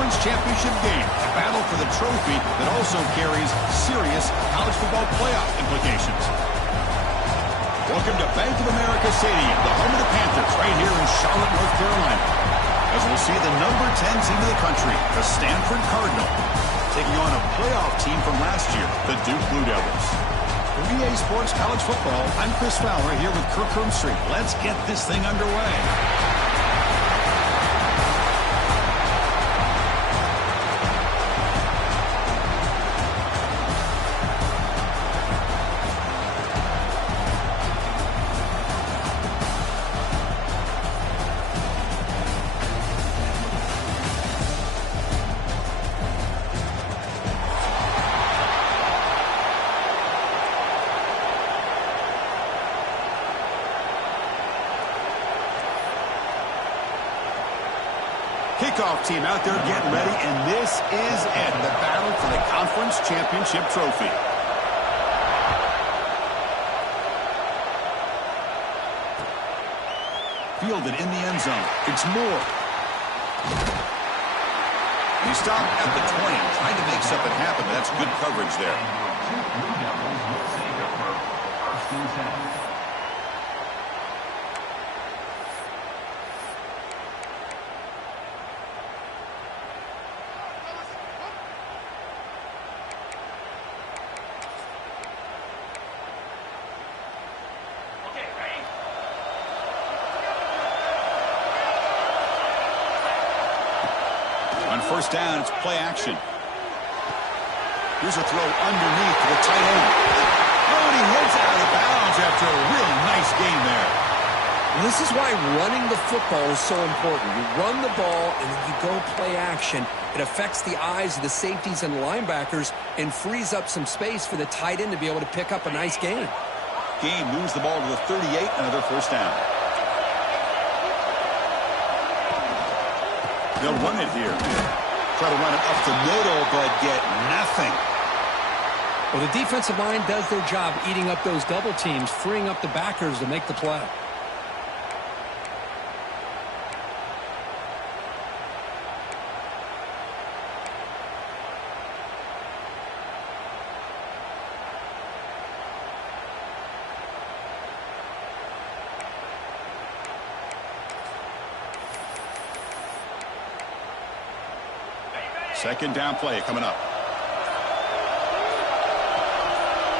conference championship game, a battle for the trophy that also carries serious college football playoff implications. Welcome to Bank of America Stadium, the home of the Panthers, right here in Charlotte, North Carolina. As we'll see the number 10 team in the country, the Stanford Cardinal, taking on a playoff team from last year, the Duke Blue Devils. For EA Sports College Football, I'm Chris Fowler here with Kirk Herbstreit. Let's get this thing underway. Kickoff team out there getting ready, and this is it, the battle for the conference championship trophy. Fielded in the end zone. It's Moore. He stopped at the 20, trying to make something happen. That's good coverage there. On first down, it's play action. Here's a throw underneath to the tight end. Oh, and he heads out of bounds after a really nice game there. And this is why running the football is so important. You run the ball, and then you go play action. It affects the eyes of the safeties and linebackers and frees up some space for the tight end to be able to pick up a nice gain. Game moves the ball to the 38, another first down. They'll run it here. Try to run it up the middle, but get nothing. Well, the defensive line does their job eating up those double teams, freeing up the backers to make the play. Second down play coming up.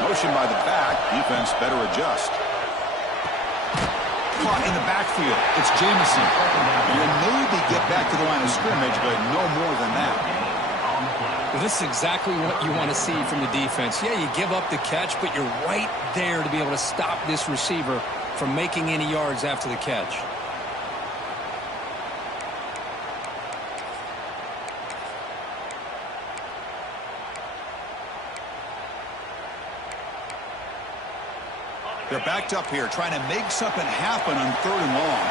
Motion by the back. Defense better adjust. Caught in the backfield. It's Jamison. You'll maybe get back to the line of scrimmage, but no more than that. Well, this is exactly what you want to see from the defense. Yeah, you give up the catch, but you're right there to be able to stop this receiver from making any yards after the catch. They're backed up here, trying to make something happen on third and long.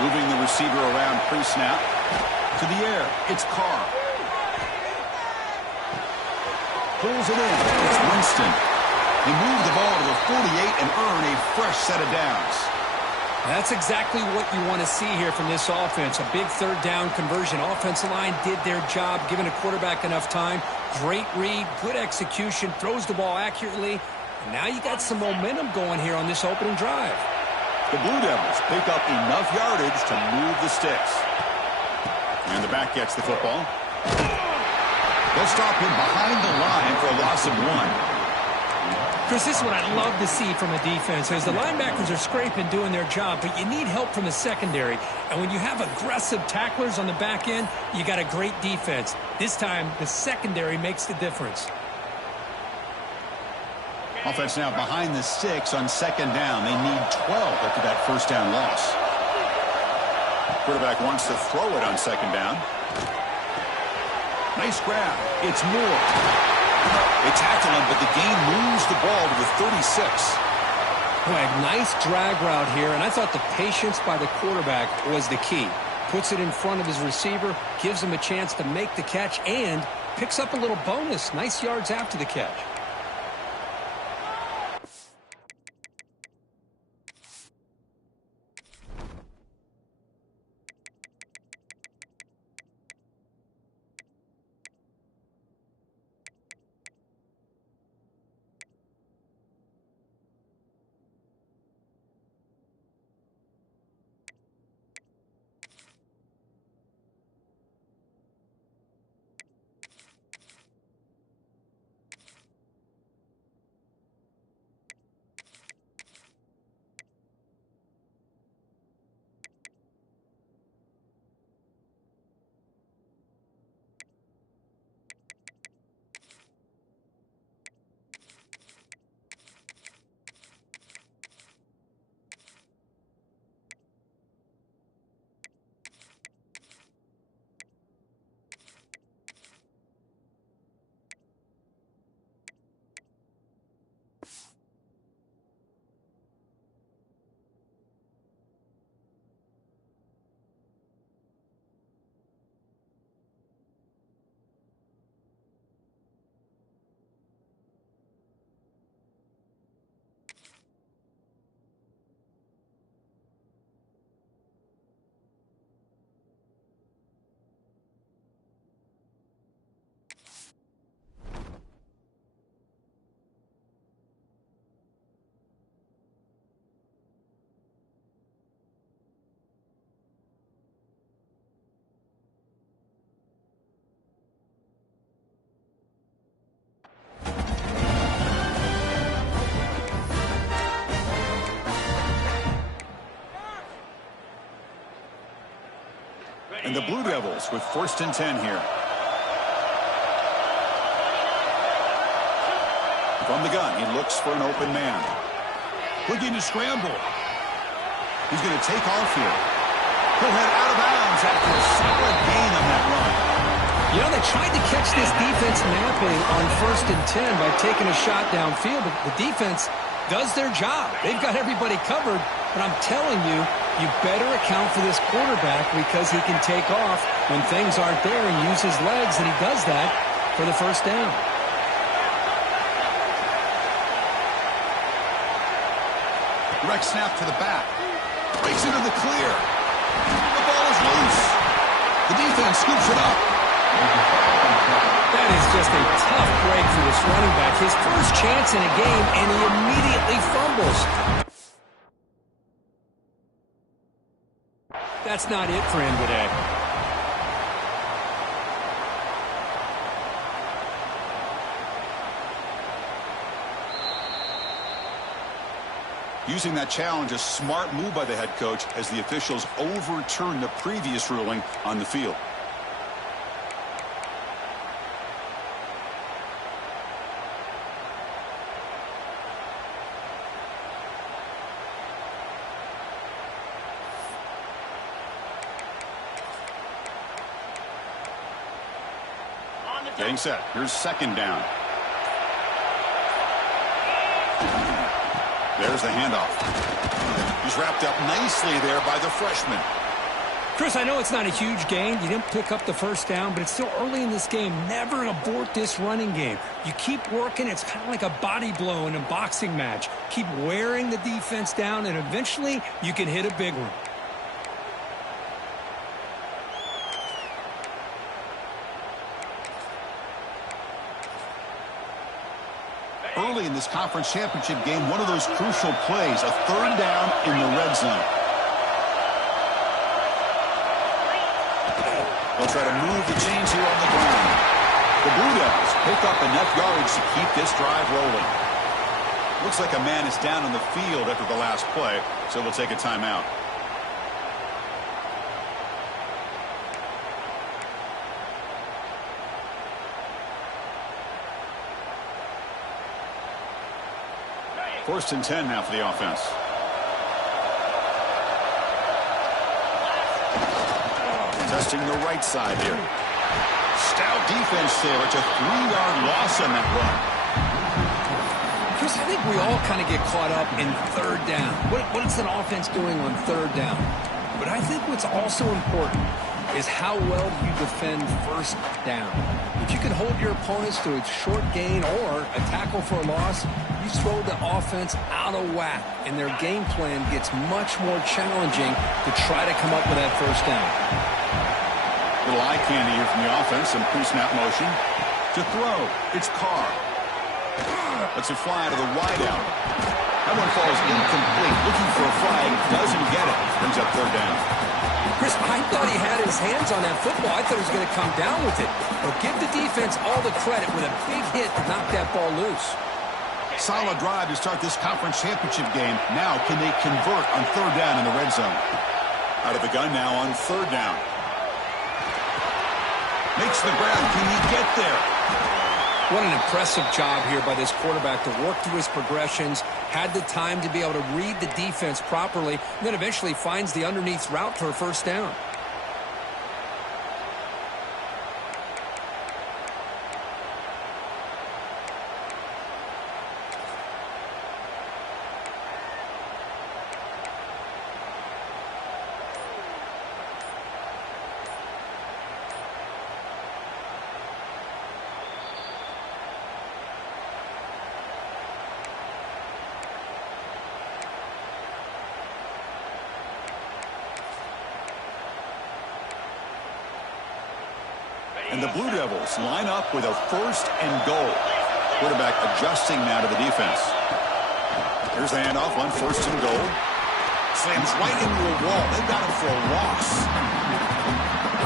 Moving the receiver around pre-snap. To the air, it's Carr. Pulls it in, it's Winston. They move the ball to the 48 and earn a fresh set of downs. That's exactly what you want to see here from this offense. A big third down conversion. Offensive line did their job, giving a quarterback enough time. Great read, good execution, throws the ball accurately. And now you got some momentum going here on this opening drive. The Blue Devils pick up enough yardage to move the sticks. And the back gets the football. They'll stop him behind the line for a loss of 1. Chris, this is what I love to see from a defense. As the linebackers are scraping, doing their job, but you need help from the secondary. And when you have aggressive tacklers on the back end, you got a great defense. This time, the secondary makes the difference. Offense now behind the 6 on second down. They need 12 after that first down loss. Quarterback wants to throw it on second down. Nice grab. It's Moore. They tackle him, but the gain moves the ball to the 36. Boy, nice drag route here, and I thought the patience by the quarterback was the key. Puts it in front of his receiver, gives him a chance to make the catch, and picks up a little bonus. Nice yards after the catch. And the Blue Devils with 1st and 10 here. From the gun, he looks for an open man. Looking to scramble. He's going to take off here. He'll head out of bounds after a solid gain on that run. You know, they tried to catch this defense napping on 1st and 10 by taking a shot downfield, but the defense does their job. They've got everybody covered, but I'm telling you, you better account for this quarterback because he can take off when things aren't there and use his legs, and he does that for the 1st down. Direct snap to the back. Breaks into the clear. The ball is loose. The defense scoops it up. That is just a tough break for this running back. His first chance in a game, and he immediately fumbles. That's not it for him today. Using that challenge, a smart move by the head coach as the officials overturn the previous ruling on the field. Getting set. Here's 2nd down. There's the handoff. He's wrapped up nicely there by the freshman. Chris, I know it's not a huge gain. You didn't pick up the 1st down, but it's still early in this game. Never abort this running game. You keep working. It's kind of like a body blow in a boxing match. Keep wearing the defense down, and eventually you can hit a big one. Early in this conference championship game, one of those crucial plays, a 3rd down in the red zone. They'll try to move the chains here on the ground. The Blue Devils pick up enough yards to keep this drive rolling. Looks like a man is down on the field after the last play, so they'll take a timeout. First and 10 now for the offense. Testing the right side here. Stout defense there. It's a 3-yard loss on that run. Chris, I think we all kind of get caught up in 3rd down. What is an offense doing on 3rd down? But I think what's also important is how well you defend 1st down. If you can hold your opponents to a short gain or a tackle for a loss, you throw the offense out of whack, and their game plan gets much more challenging to try to come up with that 1st down. Little eye candy here from the offense. Some pre-snap motion. To throw, it's Carr. Lets it fly to the wideout. That one falls incomplete. Looking for a flag. Doesn't get it. Brings up 3rd down. Chris, I thought he had his hands on that football. I thought he was going to come down with it. But give the defense all the credit with a big hit to knock that ball loose. Solid drive to start this conference championship game. Now, can they convert on 3rd down in the red zone? Out of the gun now on 3rd down. Makes the grab. Can he get there? What an impressive job here by this quarterback to work through his progressions, had the time to be able to read the defense properly, and then eventually finds the underneath route for a 1st down. And the Blue Devils line up with a 1st and goal. Quarterback adjusting now to the defense. Here's the handoff on 1st and goal. Slams right into a wall. They've got him for a loss.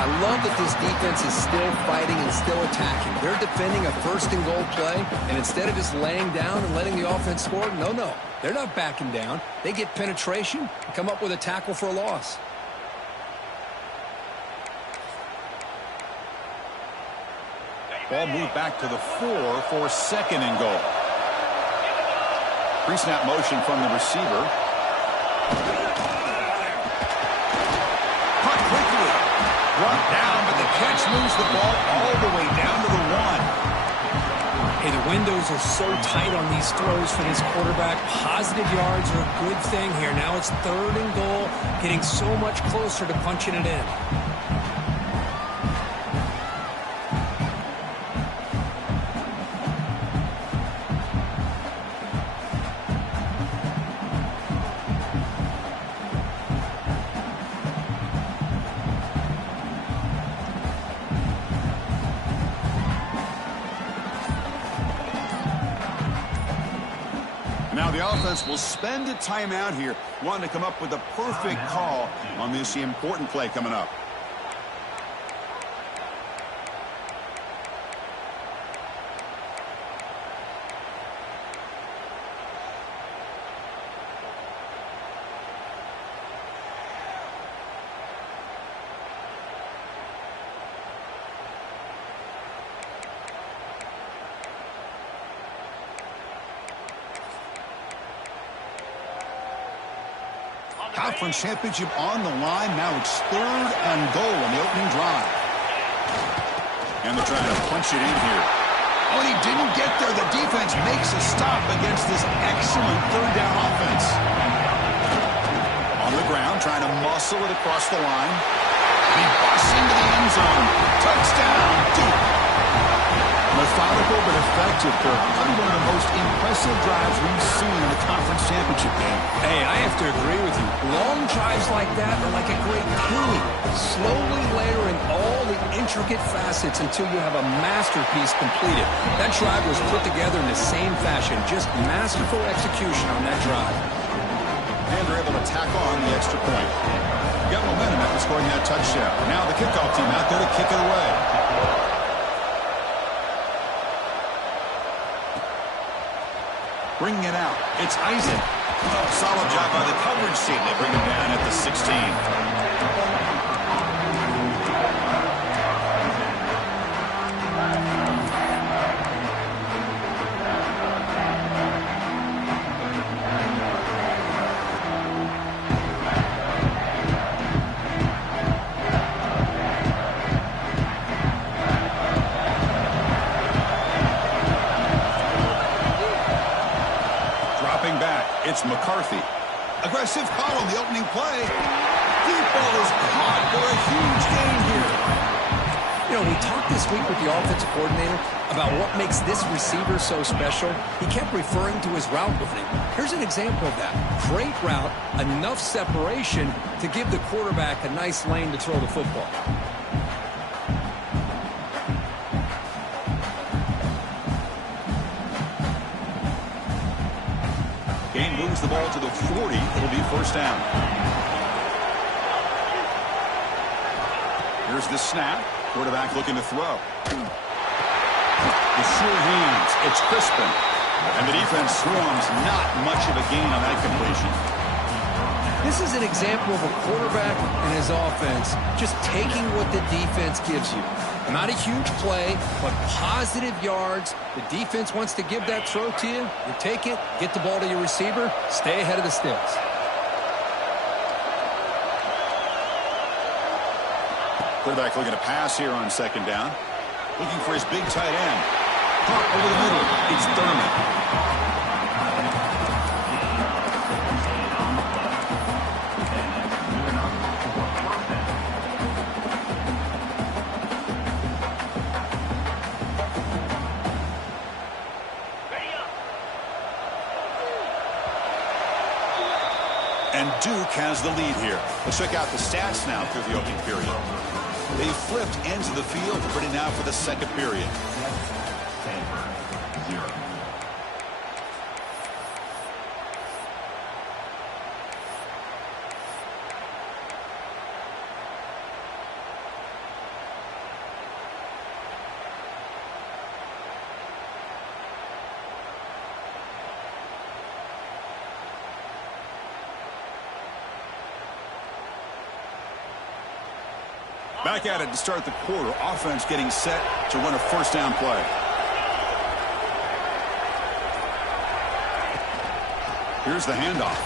I love that this defense is still fighting and still attacking. They're defending a 1st and goal play, and instead of just laying down and letting the offense score, no. They're not backing down. They get penetration and come up with a tackle for a loss. Ball moved back to the 4 for 2nd and goal. Pre-snap motion from the receiver. Caught quickly. Brought down, but the catch moves the ball all the way down to the 1. Hey, the windows are so tight on these throws for this quarterback. Positive yards are a good thing here. Now it's 3rd and goal, getting so much closer to punching it in. Now the offense will spend a timeout here, wanting to come up with a perfect call on this important play coming up. Conference championship on the line. Now it's 3rd and goal on the opening drive. And they're trying to punch it in here. Oh, and he didn't get there. The defense makes a stop against this excellent 3rd down offense. On the ground, trying to muscle it across the line. He busts into the end zone. Touchdown, Duke. Methodical but effective, Kirk. Probably one of the most impressive drives we've seen in a conference championship game. Hey, I have to agree with you. Long drives like that are like a great painting. Slowly layering all the intricate facets until you have a masterpiece completed. That drive was put together in the same fashion. Just masterful execution on that drive. And they're able to tack on the extra point. Got momentum after scoring that touchdown. Now the kickoff team out there to kick it away. Bringing it out. It's Isaac. Oh, solid job by the coverage team. They bring him down at the 16. It's McCarthy. Aggressive call on the opening play. Deep ball is caught for a huge gain here. You know, we talked this week with the offensive coordinator about what makes this receiver so special. He kept referring to his route running. Here's an example of that. Great route, enough separation to give the quarterback a nice lane to throw the football. Moves the ball to the 40. It'll be 1st down. Here's the snap. Quarterback looking to throw. The sure hands. It's Crispin. And the defense swarms. Not much of a gain on that completion. This is an example of a quarterback and his offense just taking what the defense gives you. Not a huge play, but positive yards. The defense wants to give that throw to you. You take it, get the ball to your receiver, stay ahead of the sticks. Quarterback looking to pass here on 2nd down. Looking for his big tight end. Caught over the middle. It's Thurman. And Duke has the lead here. Let's check out the stats now through the opening period. They flipped ends of the field, ready now for the 2nd period. Back at it to start the quarter. Offense getting set to run a first down play. Here's the handoff.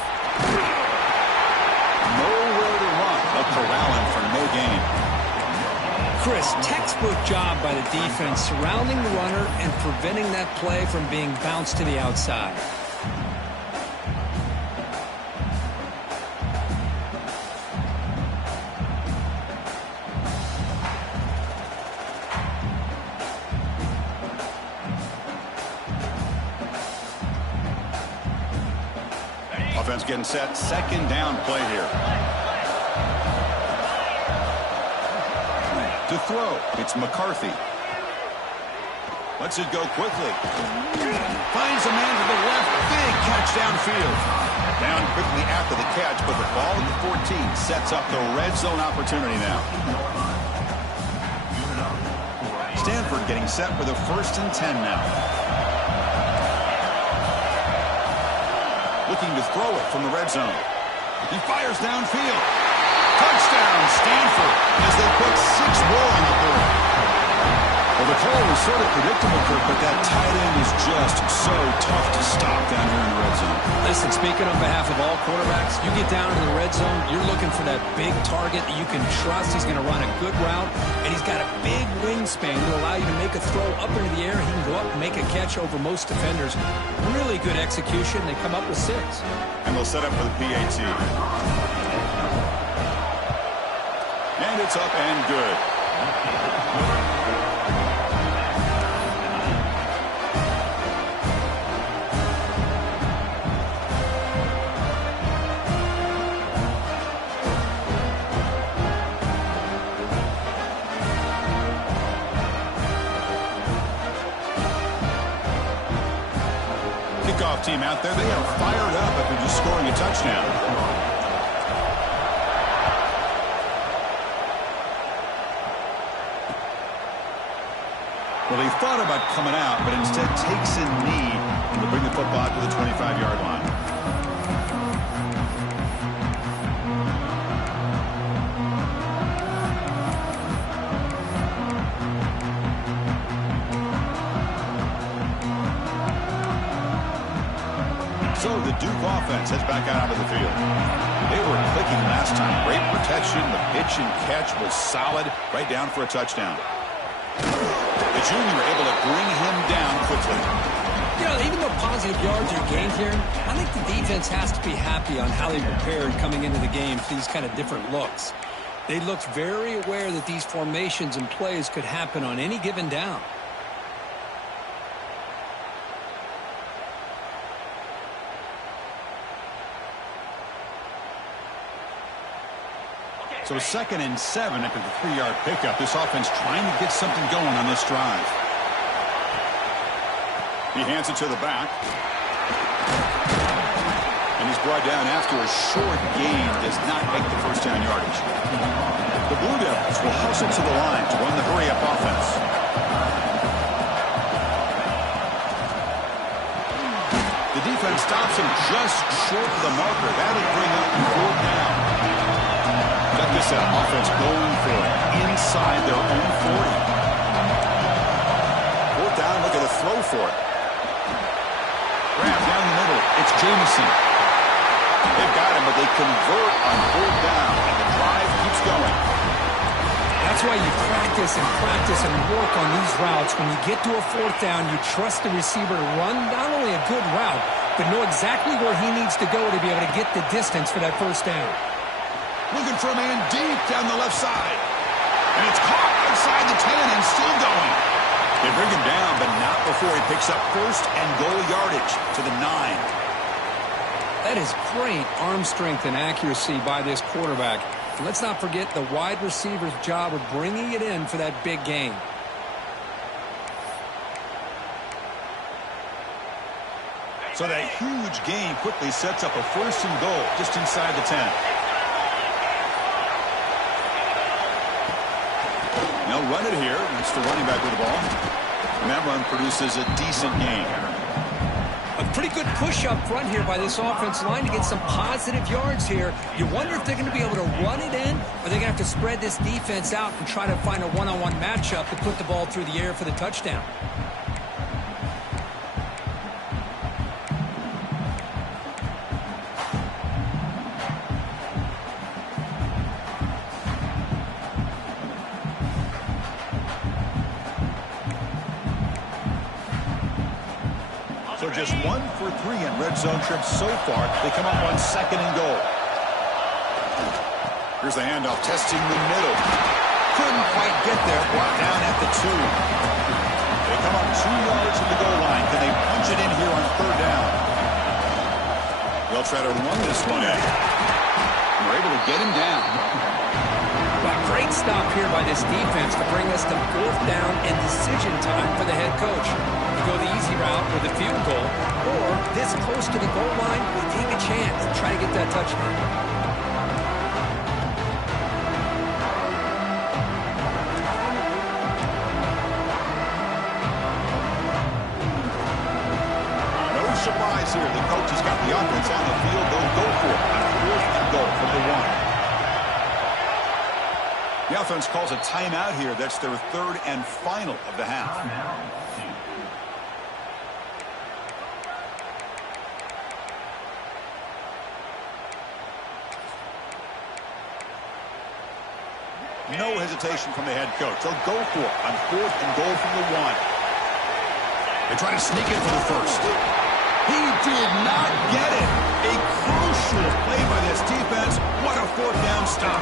Nowhere to run. A corralling for no gain. Chris, textbook job by the defense surrounding the runner and preventing that play from being bounced to the outside. Offense getting set. Second down play here. To throw, it's McCarthy. Lets it go quickly. Finds a man to the left. Big catch downfield. Down quickly after the catch, but the ball at the 14 sets up the red zone opportunity now. Stanford getting set for the 1st and 10 now. Looking to throw it from the red zone. He fires downfield. Touchdown, Stanford, as they put 6 more on the board. Well, the call was sort of predictable, Kirk, but that tight end is just so tough to stop down here in the red zone. Listen, speaking on behalf of all quarterbacks, you get down to the red zone, you're looking for that big target that you can trust. He's going to run a good route, and he's got a big wingspan to allow you to make a throw up into the air. He can go up and make a catch over most defenders. Really good execution. They come up with 6. And they'll set up for the PAT. And it's up and good. Kickoff team out there, they are fired up after just scoring a touchdown. Well, he thought about coming out, but instead takes a knee to bring the football to the 25-yard line. So the Duke offense heads back out onto the field. They were clicking last time. Great protection. The pitch and catch was solid. Right down for a touchdown. The junior able to bring him down quickly. You know, even though positive yards are gained here, I think the defense has to be happy on how they prepared coming into the game for these kind of different looks. They looked very aware that these formations and plays could happen on any given down. So 2nd and 7 after the 3-yard pickup. This offense trying to get something going on this drive. He hands it to the back. And he's brought down after a short gain. Does not make the first down yardage. The Blue Devils will hustle to the line to run the hurry-up offense. The defense stops him just short of the marker. That'll bring up 4th down. Check this out. Offense going for it inside their own 40. 4th down. Look at the throw for it. Grab down the middle. It's Jamison. They've got him, but they convert on 4th down, and the drive keeps going. That's why you practice and work on these routes. When you get to a 4th down, you trust the receiver to run not only a good route, but know exactly where he needs to go to be able to get the distance for that 1st down. Looking for a man deep down the left side. And it's caught outside the 10 and still going. They bring him down, but not before he picks up 1st and goal yardage to the 9. That is great arm strength and accuracy by this quarterback. And let's not forget the wide receiver's job of bringing it in for that big gain. So that huge gain quickly sets up a 1st and goal just inside the 10. They'll run it here. It's the running back with the ball. And that run produces a decent gain. A Pretty good push up front here by this offensive line to get some positive yards here. You wonder if they're going to be able to run it in, or they're going to have to spread this defense out and try to find a one-on-one matchup to put the ball through the air for the touchdown. So just 1 for 3 in red zone trips so far. They come up on 2nd and goal. Here's the handoff, testing the middle. Couldn't quite get there. Brought down at the 2. They come up 2 yards from the goal line. Can they punch it in here on 3rd down? They'll try to run this one in. They're able to get him down. Well, great stop here by this defense to bring us to 4th down and decision time for the head coach. You go the easy route with a field goal, or this close to the goal line, you take a chance and try to get that touchdown. Surprise here. The coach has got the offense on the field. They'll go for it on 4th and goal from the 1. The offense calls a timeout here. That's their 3rd and final of the half. No hesitation from the head coach. They'll go for it on 4th and goal from the 1. They try to sneak in for the first. He did not get it. A crucial play by this defense. What a 4th down stop.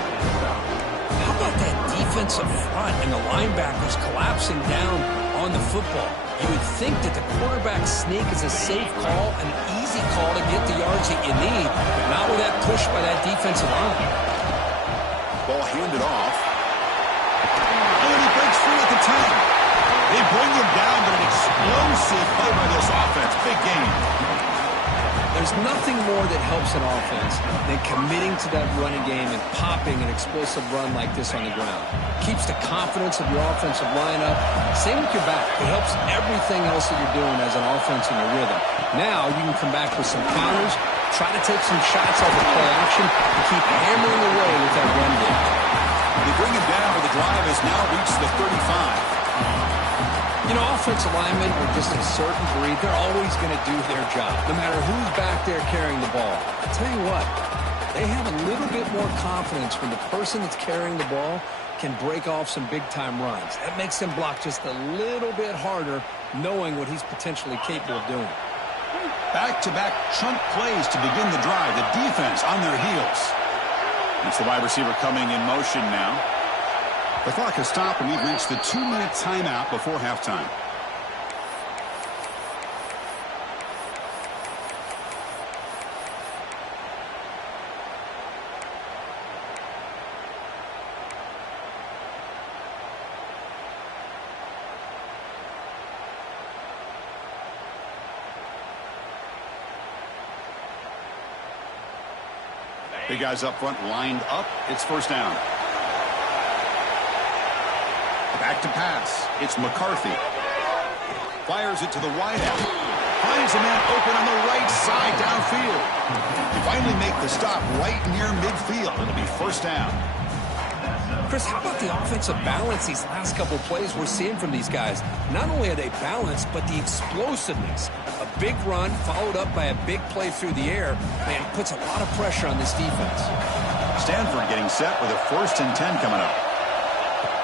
How about that defensive front and the linebackers collapsing down on the football? You would think that the quarterback sneak is a safe call, an easy call to get the yards that you need, but not with that push by that defensive line. Ball handed off. And he breaks free at the 10. They bring him down, but an explosive play by this offense. Big game. There's nothing more that helps an offense than committing to that running game and popping an explosive run like this on the ground. Keeps the confidence of your offensive lineup. Same with your back. It helps everything else that you're doing as an offense in your rhythm. Now you can come back with some counters, try to take some shots off of play action, and keep hammering away with that run game. They bring him down, but the drive has now reached the 35. You know, offensive linemen are just a certain breed. They're always going to do their job, no matter who's back there carrying the ball. I'll tell you what, they have a little bit more confidence when the person that's carrying the ball can break off some big-time runs. That makes them block just a little bit harder, knowing what he's potentially capable of doing. Back-to-back chunk plays to begin the drive. The defense on their heels. It's the wide receiver coming in motion now. The clock has stopped, and we've reached the 2-minute timeout before halftime. Big guys up front lined up. It's 1st down. Back to pass. It's McCarthy. Fires it to the wideout. Finds a man open on the right side downfield. Finally make the stop right near midfield. It'll be 1st down. Chris, how about the offensive balance these last couple plays we're seeing from these guys? Not only are they balanced, but the explosiveness. A big run followed up by a big play through the air, man, puts a lot of pressure on this defense. Stanford getting set with a 1st and 10 coming up.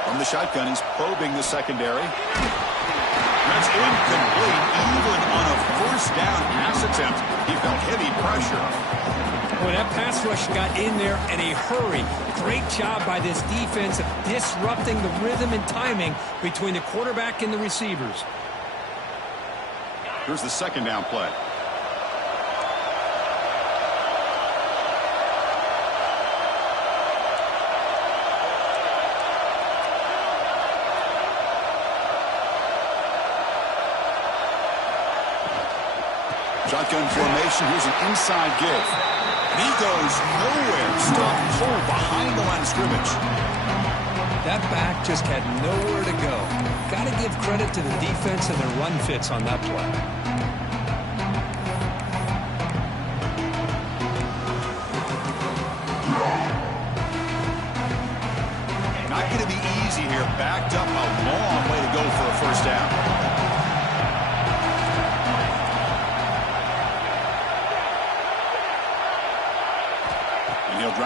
From the shotgun, he's probing the secondary. That's incomplete. Even on a 1st down pass attempt, he felt heavy pressure. Boy, that pass rush got in there in a hurry. Great job by this defense of disrupting the rhythm and timing between the quarterback and the receivers. Here's the 2nd down play. Shotgun formation. Here's an inside give. And he goes nowhere. Stop pull behind the line of scrimmage. That back just had nowhere to go. Got to give credit to the defense and their run fits on that play.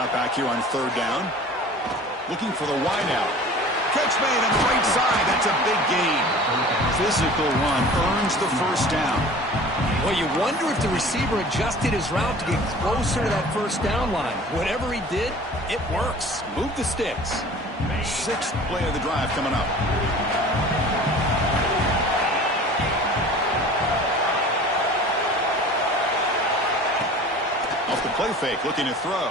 Brought back here on third down. Looking for the wideout. Catch made on the right side. That's a big gain. Physical run earns the first down. Well, you wonder if the receiver adjusted his route to get closer to that first down line. Whatever he did, it works. Move the sticks. Sixth play of the drive coming up. Off the play fake, looking to throw.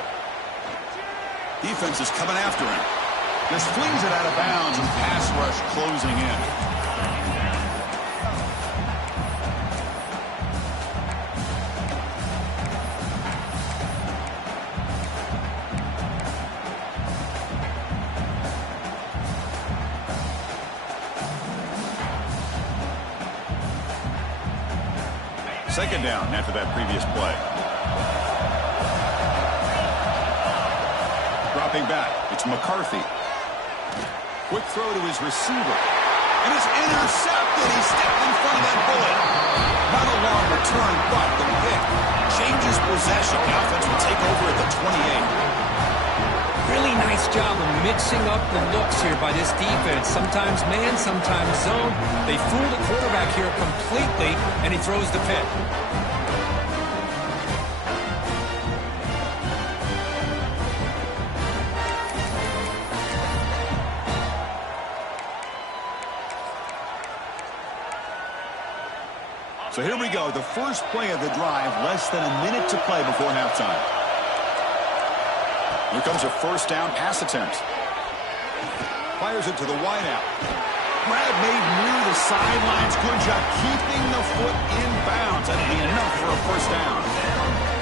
Defense is coming after him. Just flings it out of bounds with pass rush closing in. Second down after that previous play. Dropping back, it's McCarthy. Quick throw to his receiver. And it's intercepted. He stepped in front of that bullet. Not a long return, but the pick changes possession. The offense will take over at the 28. Really nice job of mixing up the looks here by this defense. Sometimes man, sometimes zone. They fool the quarterback here completely, and he throws the pick. So here we go, the first play of the drive, less than a minute to play before halftime. Here comes a first down pass attempt. Fires it to the wideout. Grab made near the sidelines. Good job keeping the foot in bounds. That'll be enough for a first down.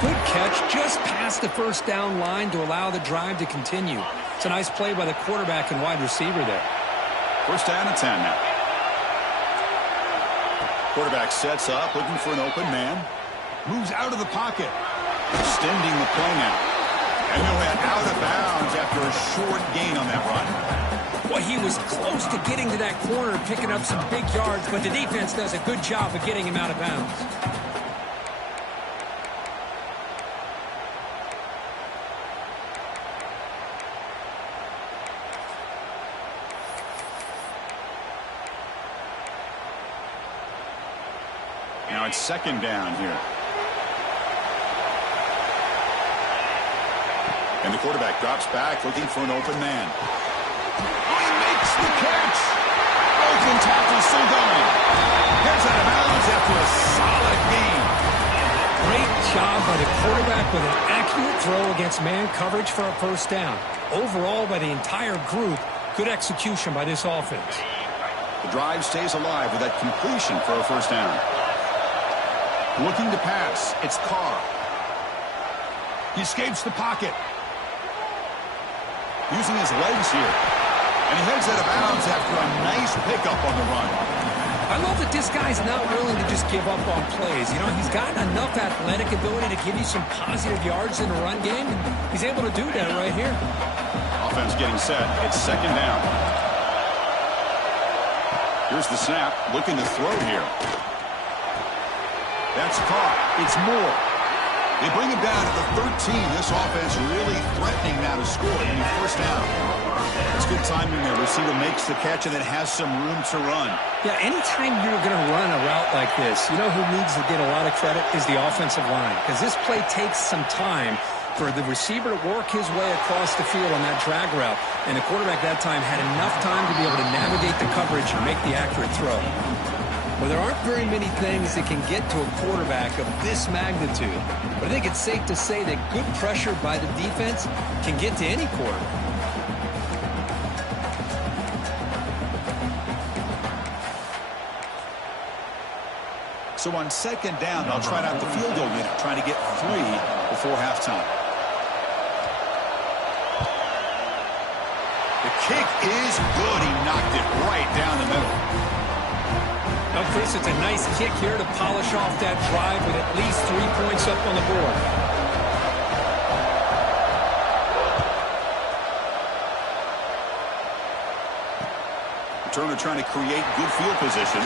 Good catch, just past the first down line to allow the drive to continue. It's a nice play by the quarterback and wide receiver there. First down and 10 now. Quarterback sets up, looking for an open man. Moves out of the pocket. Extending the play now. And he went out of bounds after a short gain on that run. Well, he was close to getting to that corner, picking up some big yards, but the defense does a good job of getting him out of bounds. Now it's second down here. And the quarterback drops back, looking for an open man. Oh, he makes the catch. Open tackle still going. Heads out of bounds after a solid gain. Great job by the quarterback with an accurate throw against man coverage for a first down. Overall, by the entire group, good execution by this offense. The drive stays alive with that completion for a first down. Looking to pass, it's Carr. He escapes the pocket. Using his legs here. And he heads out of bounds after a nice pickup on the run. I love that this guy's not willing to just give up on plays. You know, he's got enough athletic ability to give you some positive yards in the run game, and he's able to do that right here. Offense getting set. It's second down. Here's the snap. Looking to throw here. That's caught. It's Moore. They bring him down at the 13. This offense really threatening now to score in the first down. It's good timing there. Receiver makes the catch and then has some room to run. Yeah, anytime you're going to run a route like this, you know who needs to get a lot of credit is the offensive line. Because this play takes some time for the receiver to work his way across the field on that drag route. And the quarterback that time had enough time to be able to navigate the coverage and make the accurate throw. Well, there aren't very many things that can get to a quarterback of this magnitude. But I think it's safe to say that good pressure by the defense can get to any quarterback. So on second down, they'll try out the field goal unit, trying to get 3 before halftime. The kick is good. He knocked it right down the middle. Now, Chris, it's a nice kick here to polish off that drive with at least 3 points up on the board. Returner trying to create good field position.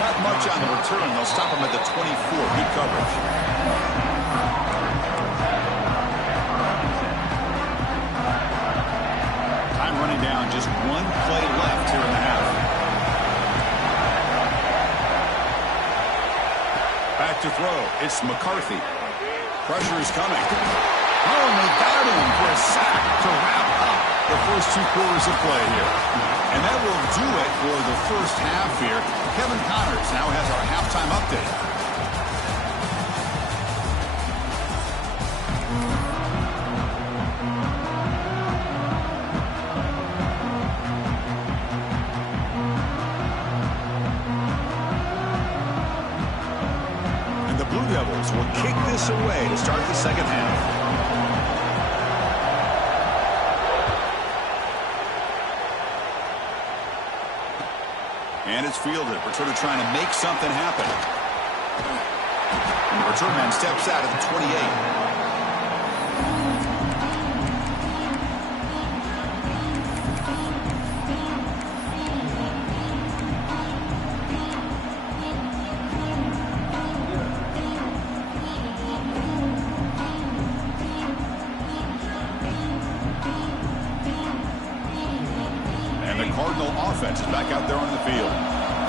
Not much on the return. They'll stop him at the 24. Good coverage. just one play left here in the half. Back to throw. It's McCarthy. Pressure is coming. Oh, and they got him for a sack to wrap up the first 2 quarters of play here. And that will do it for the first half here. Kevin Connors now has our halftime update. Blue Devils will kick this away to start the second half. And it's fielded. Returner trying to make something happen. And the return man steps out at the 28. Offense is back out there on the field.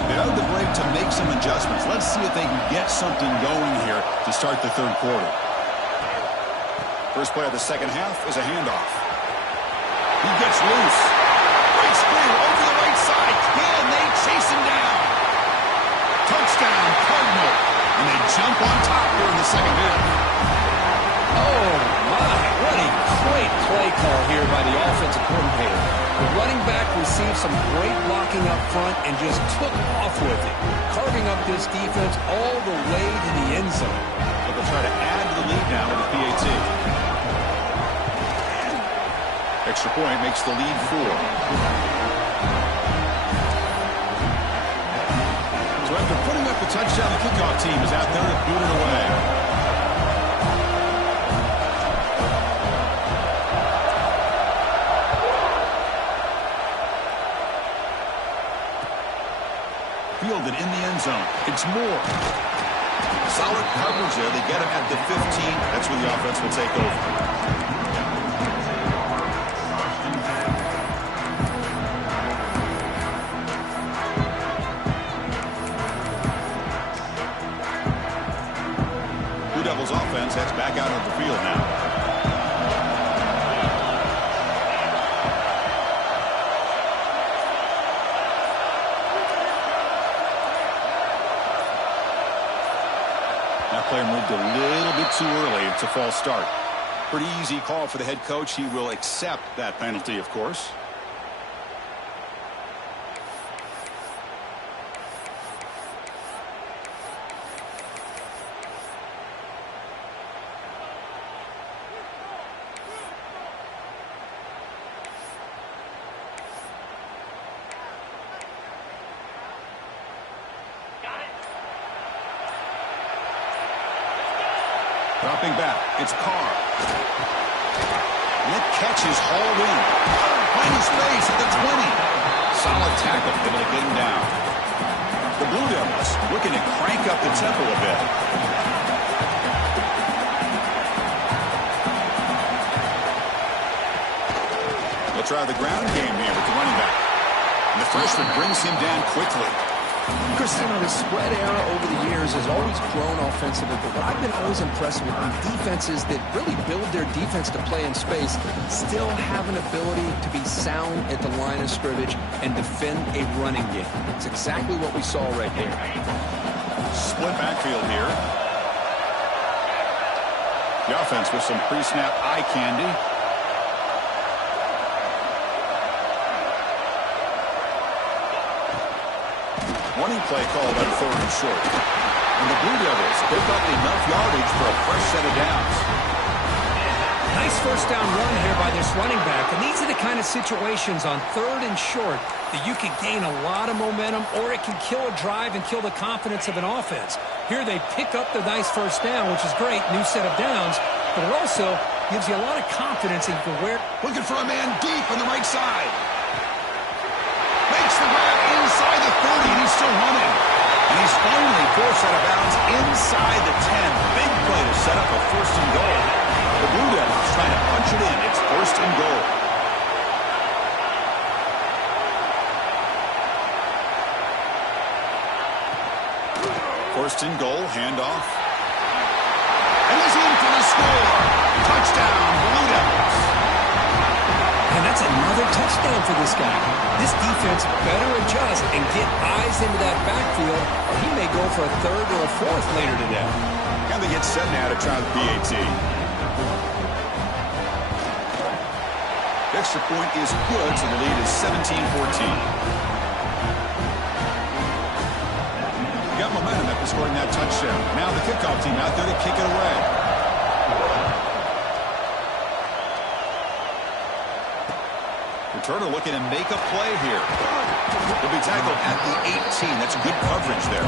They had the break to make some adjustments. Let's see if they can get something going here to start the third quarter. First play of the second half is a handoff. He gets loose. Great speed over the right side. Can they chase him down? Touchdown, Cardinal. And they jump on top during the second half. Oh, my. What a great play call here by the offensive coordinator. The running back received some great blocking up front and just took off with it, carving up this defense all the way to the end zone. But they'll try to add to the lead now with the PAT. Extra point makes the lead 4. So after putting up the touchdown, the kickoff team is out there to boot it away. Fielded in the end zone. It's Moore. Solid coverage there. They get him at the 15. That's where the offense will take over. Blue Devils offense heads back out of the field now. That player moved a little bit too early. It's a false start. Pretty easy call for the head coach. He will accept that penalty, of course. Dropping back, it's Carr. That catch is hauled in. Finding space at the 20. Solid tackle, able to get him down. The Blue Devils looking to crank up the tempo a bit. They'll try the ground game here with the running back. And the freshman brings him down quickly. Christian, the spread era over the years has always grown offensively, but what I've been always impressed with are defenses that really build their defense to play in space still have an ability to be sound at the line of scrimmage and defend a running game. It's exactly what we saw right here. Split backfield here. The offense with some pre-snap eye candy. Warning play called on 3rd and short. And the Blue Devils pick up enough yardage for a fresh set of downs. Nice first down run here by this running back. And these are the kind of situations on 3rd and short that you can gain a lot of momentum, or it can kill a drive and kill the confidence of an offense. Here they pick up the nice first down, which is great, new set of downs, but it also gives you a lot of confidence in where. Looking for a man deep on the right side. Makes the grab inside the 30, and he's still running. And he's finally forced out of bounds inside the 10. Big play to set up a 1st and goal. The Blue Devils trying to punch it in. It's 1st and goal. First and goal, handoff. And he's in for the score. Touchdown, Blue Devils. And that's another touchdown for this guy. This defense better adjust and get eyes into that backfield, or he may go for a third or a fourth later today. And they get set now to try the PAT. Extra point is good, so the lead is 17-14. Got momentum after scoring that touchdown. Now the kickoff team out there to kick it away. Returner looking to make a play here. He'll be tackled at the 18. That's good coverage there.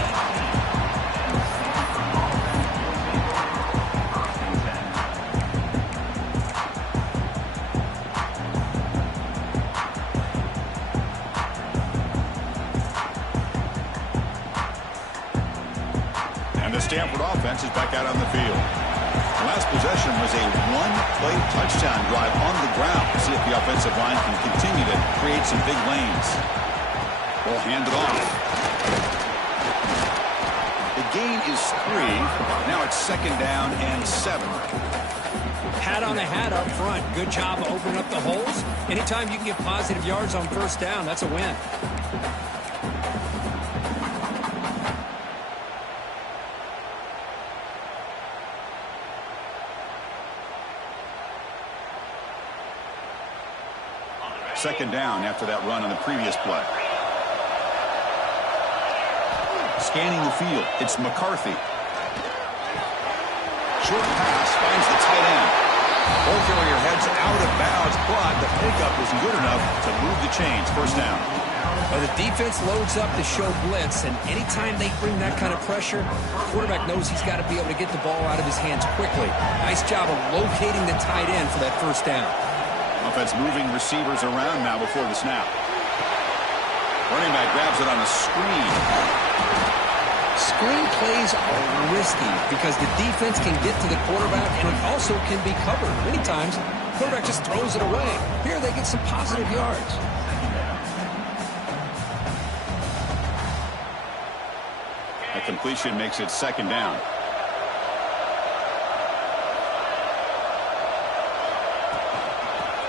The Stanford offense is back out on the field. The last possession was a one-play touchdown drive on the ground. See if the offensive line can continue to create some big lanes. We'll hand it off. The gain is 3. Now it's 2nd down and 7. Hat on a hat up front. Good job of opening up the holes. Anytime you can get positive yards on first down, that's a win. Second down after that run on the previous play. Scanning the field, it's McCarthy. Short pass finds the tight end. Ball carrier heads out of bounds, but the pickup was good enough to move the chains. First down. Well, the defense loads up to show blitz, and anytime they bring that kind of pressure, the quarterback knows he's got to be able to get the ball out of his hands quickly. Nice job of locating the tight end for that first down. Offense moving receivers around now before the snap. Running back grabs it on a screen. Screen plays are risky because the defense can get to the quarterback, and it also can be covered. Many times, the quarterback just throws it away. Here, they get some positive yards. A completion makes it 2nd down.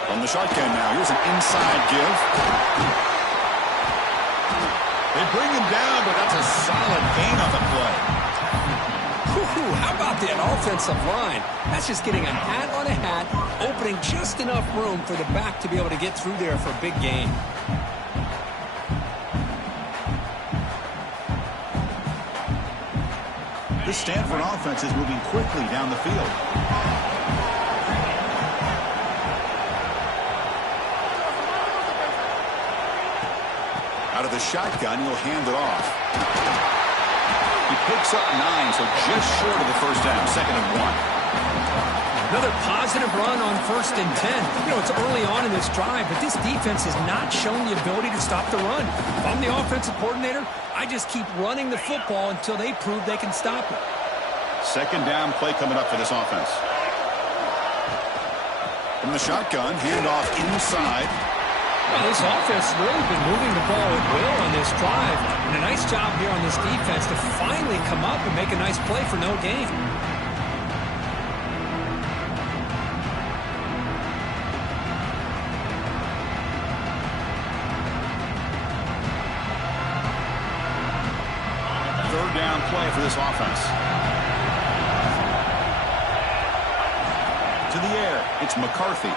From the shotgun now, here's an inside give. They bring him down, but that's a solid gain on the play. How about that offensive line? That's just getting a hat on a hat, opening just enough room for the back to be able to get through there for a big gain. This Stanford offense is moving quickly down the field. Out of the shotgun, he'll hand it off. He picks up 9, so just short of the first down, 2nd and 1. Another positive run on 1st and 10. You know, it's early on in this drive, but this defense has not shown the ability to stop the run. If I'm the offensive coordinator, I just keep running the football until they prove they can stop it. 2nd down play coming up for this offense. From the shotgun, handoff inside. Well, this offense has really been moving the ball at will on this drive. And a nice job here on this defense to finally come up and make a nice play for no gain. Third down play for this offense. To the air, it's McCarthy.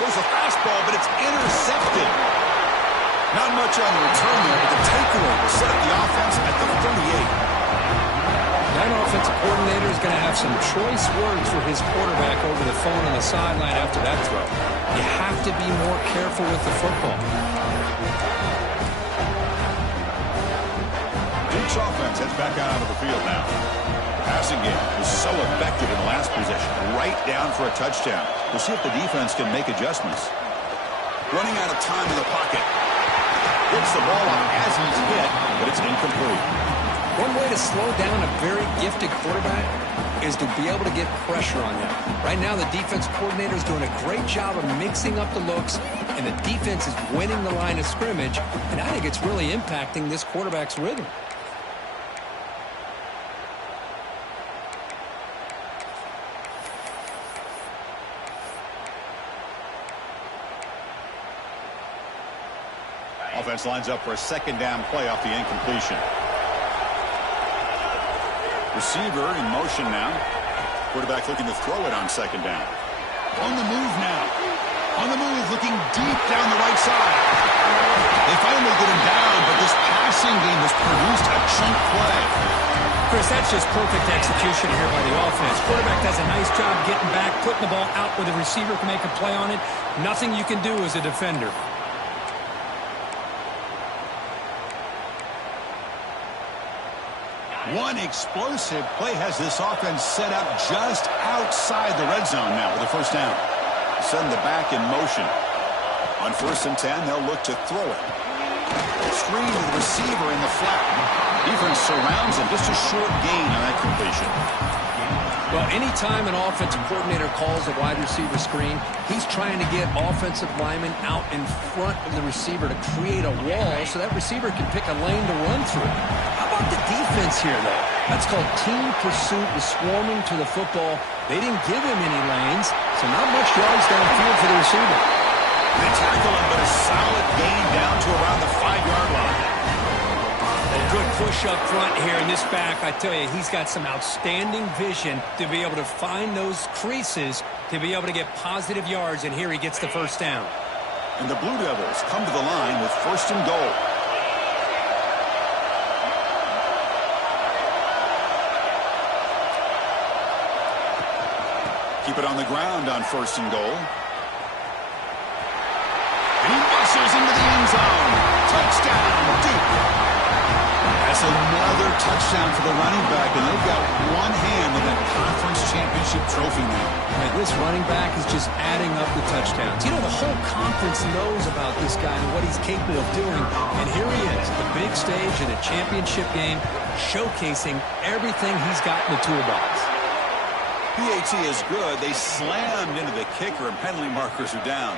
There's a fastball, but it's intercepted. Not much on the return there, but the takeaway will set up the offense at the 38. That offensive coordinator is going to have some choice words for his quarterback over the phone on the sideline after that throw. You have to be more careful with the football. Duke's offense heads back out onto the field now. Passing game was so effective in the last possession, right down for a touchdown. We'll see if the defense can make adjustments. Running out of time in the pocket. Gets the ball up as he's hit, but it's incomplete. One way to slow down a very gifted quarterback is to be able to get pressure on him. Right now, the defense coordinator is doing a great job of mixing up the looks, and the defense is winning the line of scrimmage, and I think it's really impacting this quarterback's rhythm. offense lines up for a second down play off the incompletion. Receiver in motion now. Quarterback looking to throw it on second down. On the move now. On the move, looking deep down the right side. They finally get him down, but this passing game has produced a chunk play. Chris, that's just perfect execution here by the offense. Quarterback does a nice job getting back, putting the ball out where the receiver can make a play on it. Nothing you can do as a defender. One explosive play has this offense set up just outside the red zone now with a first down. Send the back in motion. On 1st and 10, they'll look to throw it. Screen to the receiver in the flat. Defense surrounds him. Just a short gain on that completion. Well, anytime an offensive coordinator calls a wide receiver screen, he's trying to get offensive linemen out in front of the receiver to create a wall so that receiver can pick a lane to run through. How about the defense here, though? That's called team pursuit and swarming to the football. They didn't give him any lanes, so not much yards downfield for the receiver. They tackle him, but a solid gain down to around the 5-yard line. A good push up front here in this back. I tell you, he's got some outstanding vision to be able to find those creases to be able to get positive yards, and here he gets the first down. And the Blue Devils come to the line with 1st and goal. Keep it on the ground on 1st and goal. And he muscles into the end zone. Touchdown, Duke. That's another touchdown for the running back, and they've got one hand in that conference championship trophy now. And this running back is just adding up the touchdowns. You know, the whole conference knows about this guy and what he's capable of doing. And here he is, the big stage in a championship game, showcasing everything he's got in the toolbox. PAT is good. They slammed into the kicker, and penalty markers are down.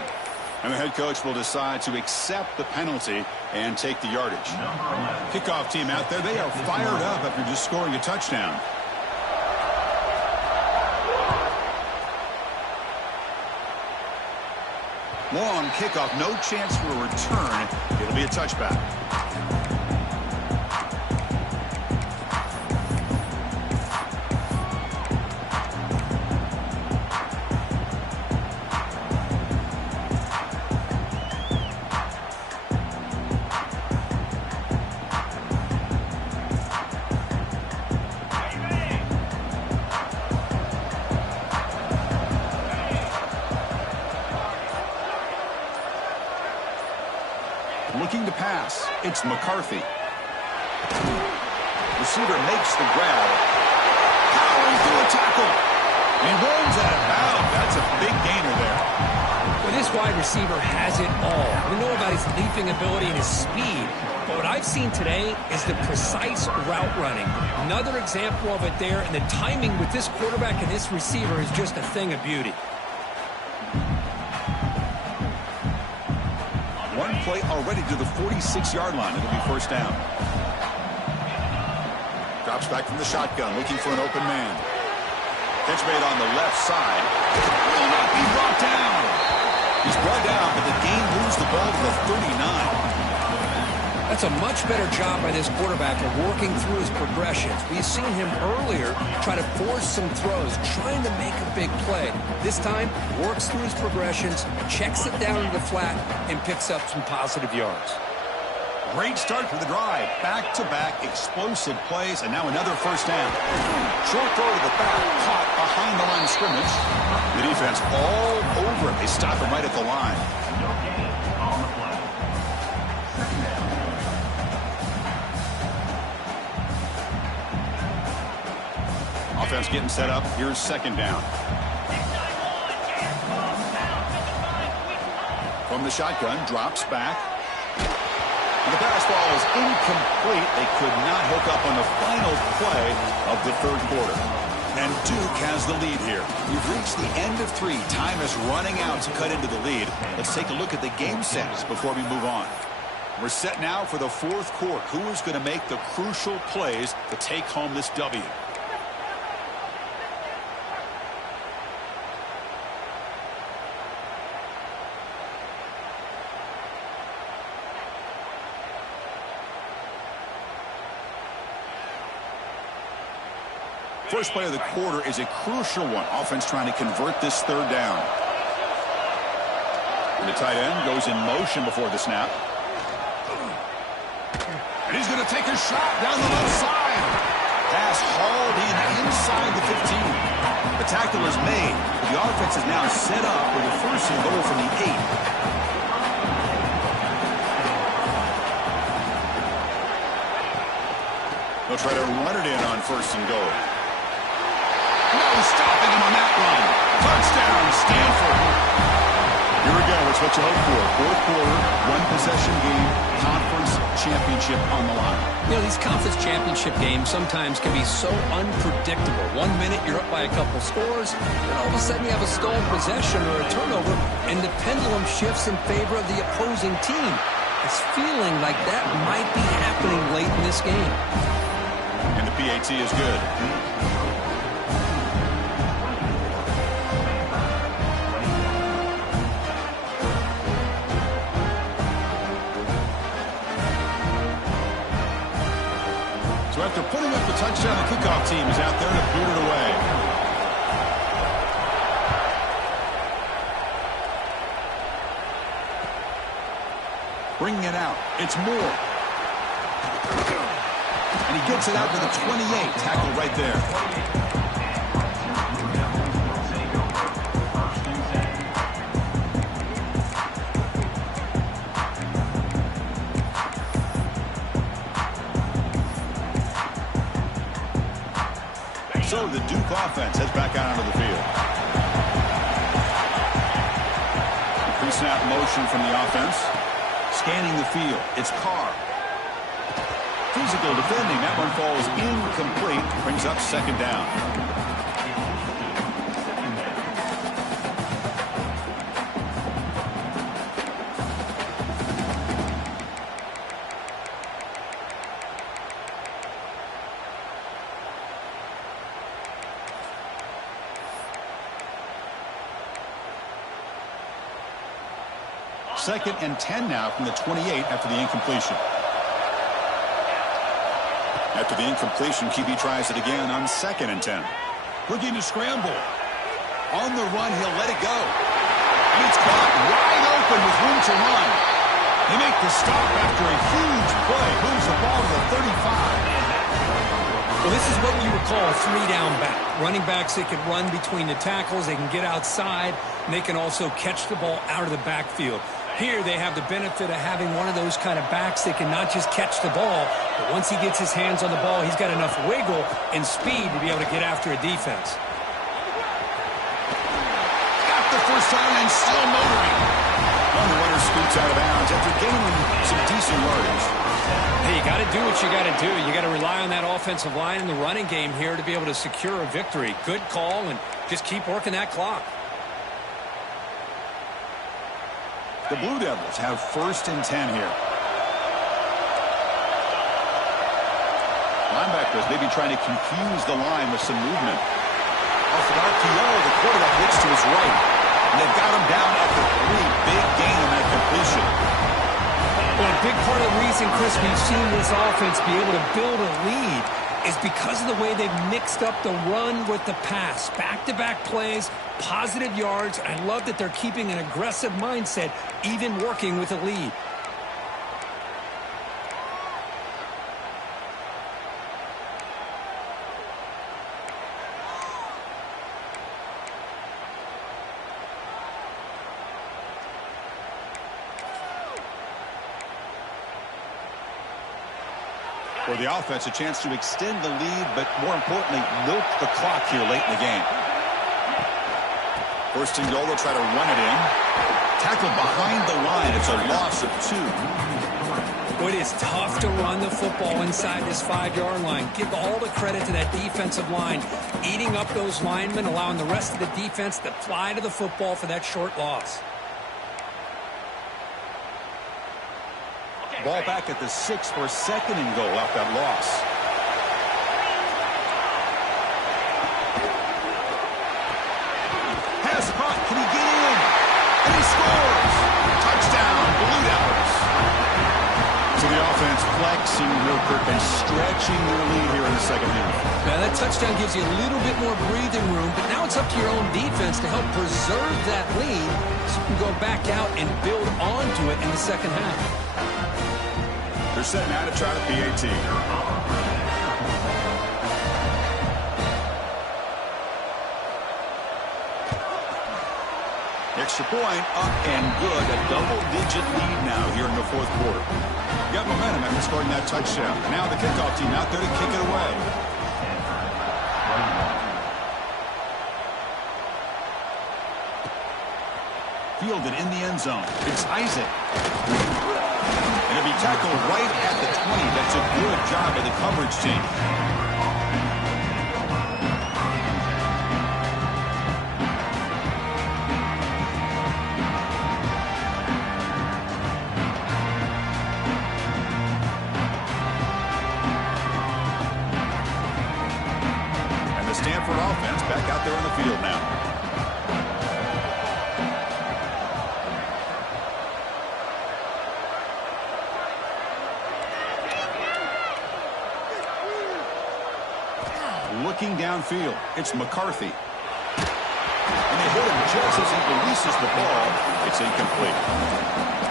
And the head coach will decide to accept the penalty and take the yardage. Kickoff team out there, they are fired up after just scoring a touchdown. Long kickoff, no chance for a return. It'll be a touchback. Looking to pass. It's McCarthy. Receiver makes the grab. Powering through a tackle. He rolls out of bounds. That's a big gainer there. Well, this wide receiver has it all. We know about his leaping ability and his speed. But what I've seen today is the precise route running. Another example of it there, and the timing with this quarterback and this receiver is just a thing of beauty. One play already to the 46-yard line. It'll be first down. Drops back from the shotgun, looking for an open man. Catch made on the left side. Will not be brought down. He's brought down, but the game moves the ball to the 39. That's a much better job by this quarterback of working through his progressions. We've seen him earlier try to force some throws, trying to make a big play. This time, works through his progressions, checks it down to the flat, and picks up some positive yards. Great start for the drive. Back-to-back explosive plays, and now another first down. Short throw to the back, caught behind the line of scrimmage. The defense all over it. They stop him right at the line. Offense getting set up. Here's second down. From the shotgun, drops back. And the pass ball is incomplete. They could not hook up on the final play of the third quarter. And Duke has the lead here. We've reached the end of 3. Time is running out to cut into the lead. Let's take a look at the game sets before we move on. We're set now for the fourth quarter. Who is going to make the crucial plays to take home this W? First play of the quarter is a crucial one. Offense trying to convert this third down. And the tight end goes in motion before the snap. And he's going to take a shot down the left side. Pass hauled in inside the 15. The tackle is made. The offense is now set up with a first and goal from the 8. They'll try to run it in on first and goal. No stopping him on that run. Touchdown, Stanford. Here we go. It's what you hope for. Fourth quarter, one-possession game, conference championship on the line. You know, these conference championship games sometimes can be so unpredictable. 1 minute you're up by a couple scores, then all of a sudden you have a stolen possession or a turnover, and the pendulum shifts in favor of the opposing team. It's feeling like that might be happening late in this game. And the PAT is good. So after putting up the touchdown, the kickoff team is out there to boot it away. Bringing it out. It's Moore. And he gets it out to the 28. Tackled right there. So the Duke offense heads back out onto the field. Pre-snap motion from the offense. Scanning the field. It's Carr. Physical defending. That one falls incomplete. Brings up second down. Second and 10 now from the 28 after the incompletion. After the incompletion, QB tries it again on second and 10. Looking to scramble. On the run, he'll let it go. And it's caught wide open with room to run. They make the stop after a huge play. Moves the ball to the 35. Well, this is what you would call a three-down back. Running backs, they can run between the tackles. They can get outside. And they can also catch the ball out of the backfield. Here they have the benefit of having one of those kind of backs that can not just catch the ball, but once he gets his hands on the ball, he's got enough wiggle and speed to be able to get after a defense. Got the first down and still motoring. Well, the runner scoots out of bounds after gaining some decent yardage. Hey, you got to do what you got to do. You got to rely on that offensive line in the running game here to be able to secure a victory. Good call, and just keep working that clock. The Blue Devils have first and 10 here. Linebackers maybe trying to confuse the line with some movement. Off an RPO, the quarterback looks to his right. And they've got him down at the 3. Big gain on that completion. Well, a big part of the reason, Chris, we've seen this offense be able to build a lead is because of the way they've mixed up the run with the pass. Back-to-back plays, positive yards. I love that they're keeping an aggressive mindset, even working with a lead. For the offense, a chance to extend the lead, but more importantly, milk the clock here late in the game. First and goal, they'll try to run it in. Tackled behind the line. It's a loss of 2. Well, it is tough to run the football inside this 5-yard line. Give all the credit to that defensive line, eating up those linemen, allowing the rest of the defense to fly to the football for that short loss. Ball back at the 6 for second and goal off that loss. Pass caught. Can he get in? And he scores. Touchdown, Blue Devils. So the offense flexing real quick and stretching their lead here in the second half. Now, that touchdown gives you a little bit more breathing room, but now it's up to your own defense to help preserve that lead so you can go back out and build onto it in the second half. They're setting out to try the PAT. Extra point, up and good. A double-digit lead now here in the fourth quarter. Got momentum after scoring that touchdown. Now the kickoff team out there to kick it away. Fielded in the end zone. It's Isaac. And it'll be tackled right at the 20. That's a good job of the coverage team. And the Stanford offense back out there on the field now. Looking downfield, it's McCarthy. And they hit him just as he releases the ball. It's incomplete.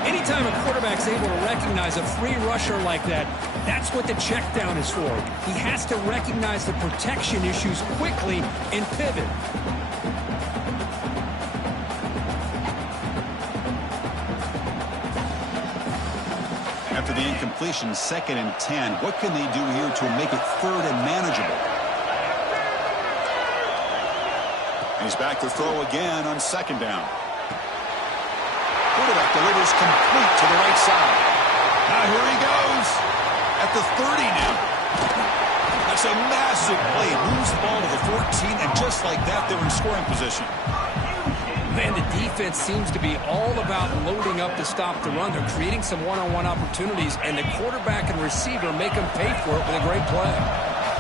Anytime a quarterback's able to recognize a free rusher like that, that's what the check down is for. He has to recognize the protection issues quickly and pivot. After the incompletion, 2nd and 10. What can they do here to make it 3rd and manageable? He's back to throw again on 2nd down. Quarterback delivers complete to the right side. Now here he goes. At the 30 now. That's a massive play. Moves the ball to the 14, and just like that, they're in scoring position. Man, the defense seems to be all about loading up to stop the run. They're creating some one-on-one opportunities, and the quarterback and receiver make them pay for it with a great play.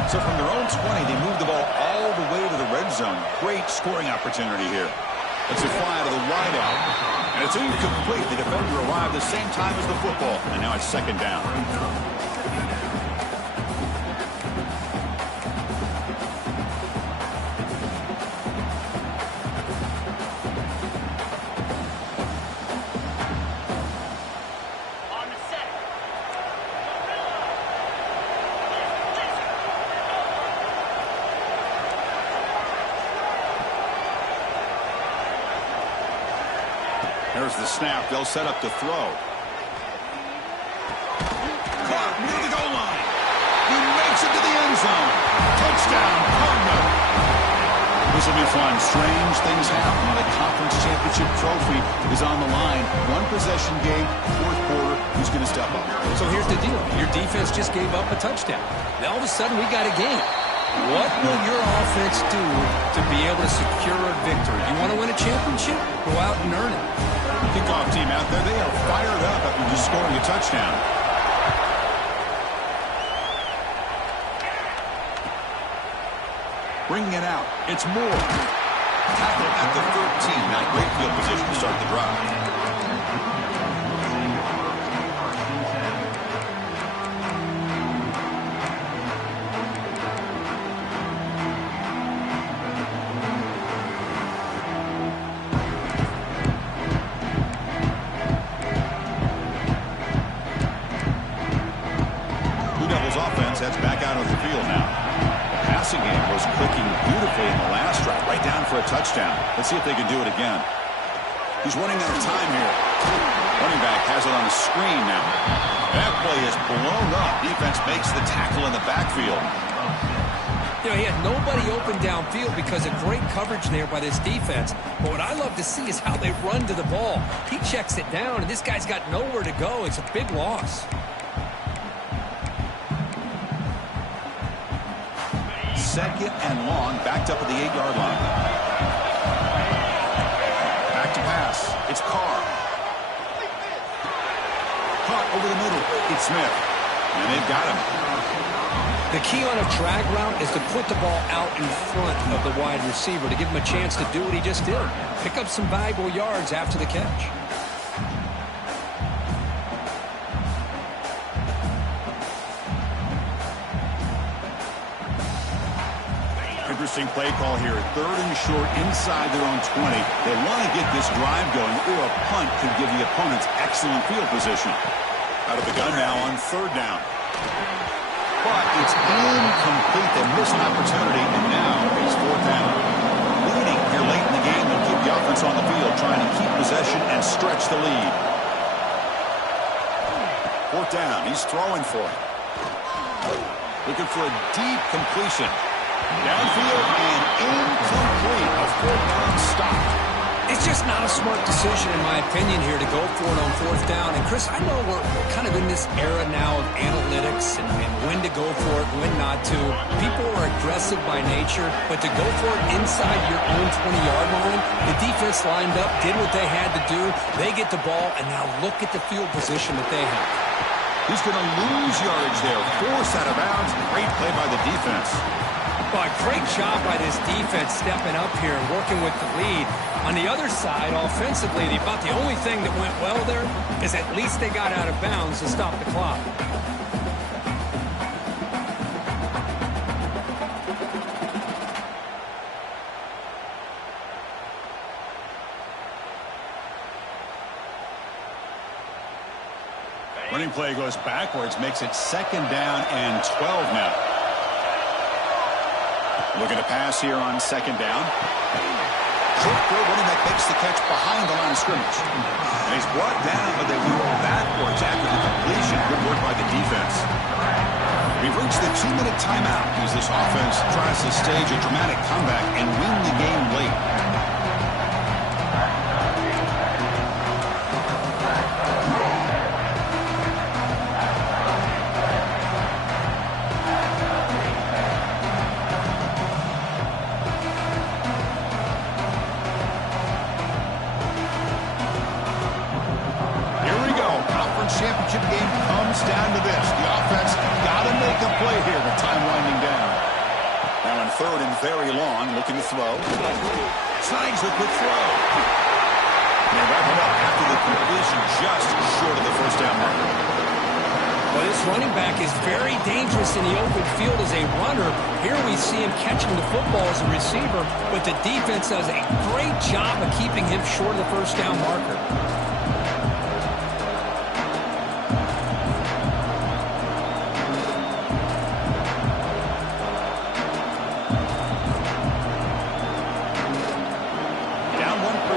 So from their own 20, they move the ball all the way to the red zone. Great scoring opportunity here. It's a fly to the wide out. And it's incomplete. The defender arrived the same time as the football. And now it's 2nd down. There's the snap. They'll set up to throw. Caught near the goal line. He makes it to the end zone. Touchdown, Cardinal. This will be fun. Strange things happen when the conference championship trophy is on the line. One possession game, fourth quarter. Who's going to step up? So here's the deal. Your defense just gave up a touchdown. Now all of a sudden we got a game. What will your offense do to be able to secure a victory? You want to win a championship? Go out and earn it. Kickoff team out there, they are fired up after just scoring a touchdown. Bringing it out, it's Moore. Tackled at the 13. Now great field position to start the drive. That's back out on the field now. The passing game was clicking beautifully in the last drive, right down for a touchdown. Let's see if they can do it again. He's running out of time here. Running back has it on the screen now. That play is blown up. Defense makes the tackle in the backfield. You know, he had nobody open downfield because of great coverage there by this defense. But what I love to see is how they run to the ball. He checks it down, and this guy's got nowhere to go. It's a big loss. 2nd and long, backed up at the 8-yard line. Back to pass. It's Carr. Caught over the middle. It's Smith. And they've got him. The key on a drag route is to put the ball out in front of the wide receiver to give him a chance to do what he just did. Pick up some valuable yards after the catch. Interesting play call here. 3rd and short inside their own 20. They want to get this drive going, or a punt could give the opponents excellent field position. Out of the gun now on 3rd down. But it's incomplete. They miss an opportunity, and now it's 4th down. Leading here late in the game will keep the offense on the field, trying to keep possession and stretch the lead. 4th down. He's throwing for it. Looking for a deep completion. Downfield and incomplete. A 4th down stop. It's just not a smart decision, in my opinion, here to go for it on 4th down. And, Chris, I know we're kind of in this era now of analytics and when to go for it, when not to. People are aggressive by nature, but to go for it inside your own 20-yard line, the defense lined up, did what they had to do. They get the ball, and now look at the field position that they have. He's going to lose yardage there. Forced out of bounds. Great play by the defense. But great job by this defense stepping up here and working with the lead. On the other side, offensively, about the only thing that went well there is at least they got out of bounds to stop the clock. Running play goes backwards, makes it 2nd down and 12 now. Looking to pass here on 2nd down. Short throw, running back makes the catch behind the line of scrimmage. And he's brought down, but they move backwards after the completion. Good work by the defense. We've reached the 2-minute timeout as this offense tries to stage a dramatic comeback and win the game late. Championship game comes down to this. The offense got to make a play here with time winding down. Now on 3rd and very long, looking to throw. Slangs the quick throw. And they wrap it up after the completion just short of the 1st down marker. Well, this running back is very dangerous in the open field as a runner. Here we see him catching the football as a receiver, but the defense does a great job of keeping him short of the 1st down marker.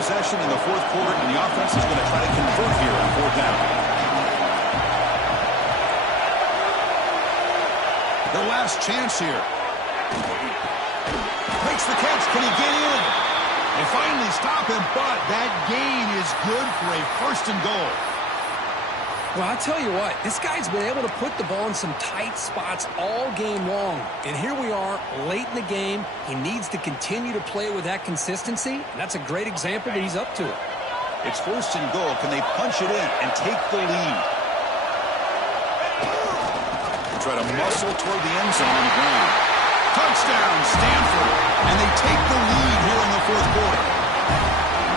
Possession in the 4th quarter, and the offense is going to try to convert here on 4th down. Their last chance here. Makes the catch. Can he get in? They finally stop him, but that gain is good for a 1st and goal. Well, I'll tell you what, this guy's been able to put the ball in some tight spots all game long. And here we are, late in the game. He needs to continue to play with that consistency, and that's a great example that he's up to it. It's 1st and goal. Can they punch it in and take the lead? They try to muscle toward the end zone on the ground. Touchdown, Stanford. And they take the lead here in the 4th quarter.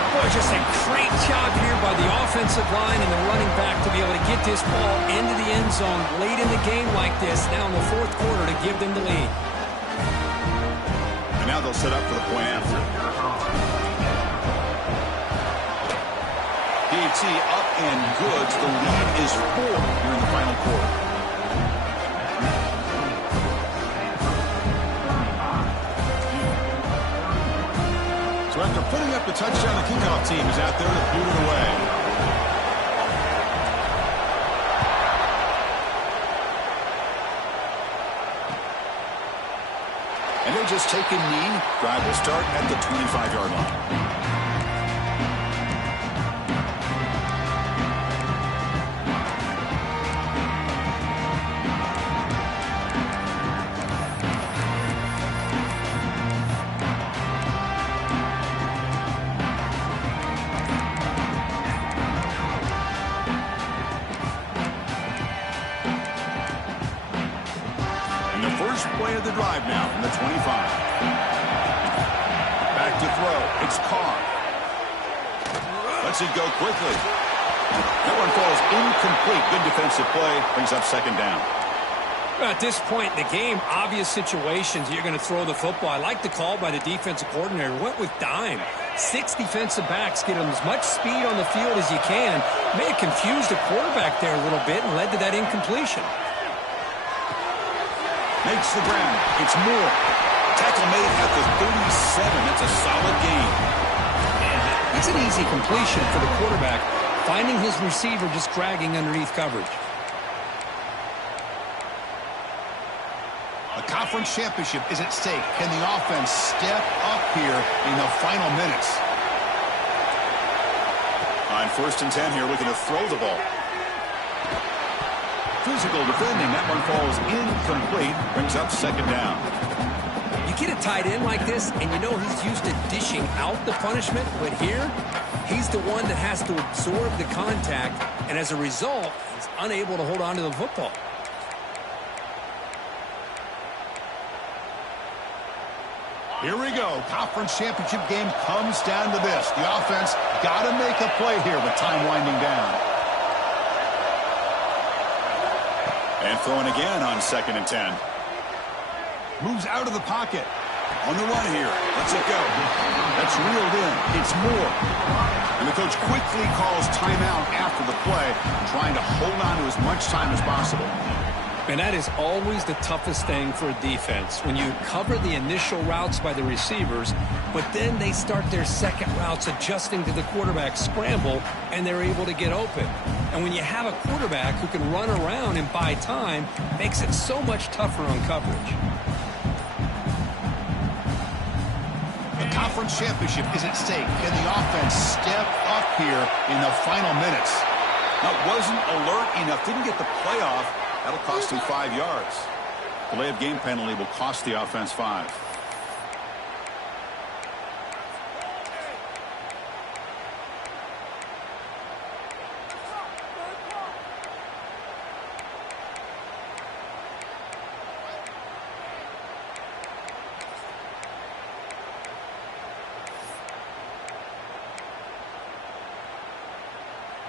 Boy, just a great job here by the offensive line and the running back to be able to get this ball into the end zone late in the game like this, now in the 4th quarter to give them the lead. And now they'll set up for the point after. PAT up and good. The lead is 4 here in the final quarter. So after putting up the touchdown, the kickoff team is out there to boot it away. And they'll just take a knee. Drive will start at the 25-yard line. Play of the drive now from the 25. Back to throw. It's Carr. Lets it go quickly. That one falls incomplete. Good defensive play. Brings up 2nd down. Well, at this point in the game, obvious situations, you're going to throw the football. I like the call by the defensive coordinator. Went with dime. 6 defensive backs get them as much speed on the field as you can. May have confused the quarterback there a little bit and led to that incompletion. Makes the ground. It's Moore. Tackle made at the 37. That's a solid gain. It's an easy completion for the quarterback, finding his receiver just dragging underneath coverage. A conference championship is at stake. Can the offense step up here in the final minutes? On 1st and 10 here, looking to throw the ball. Physical defending. That one falls incomplete. Brings up 2nd down. You get a tight end like this, and you know he's used to dishing out the punishment, but here, he's the one that has to absorb the contact, and as a result, he's unable to hold on to the football. Here we go. Conference championship game comes down to this. The offense got to make a play here with time winding down. And throwing again on 2nd and 10. Moves out of the pocket. On the run here. Lets it go. That's reeled in. It's Moore. And the coach quickly calls timeout after the play, trying to hold on to as much time as possible. And that is always the toughest thing for a defense. When you cover the initial routes by the receivers, but then they start their second routes adjusting to the quarterback scramble, and they're able to get open. And when you have a quarterback who can run around and buy time, it makes it so much tougher on coverage. The conference championship is at stake. Can the offense step up here in the final minutes? Now, wasn't alert enough, didn't get the playoff. That'll cost him 5 yards. Delay of game penalty will cost the offense 5.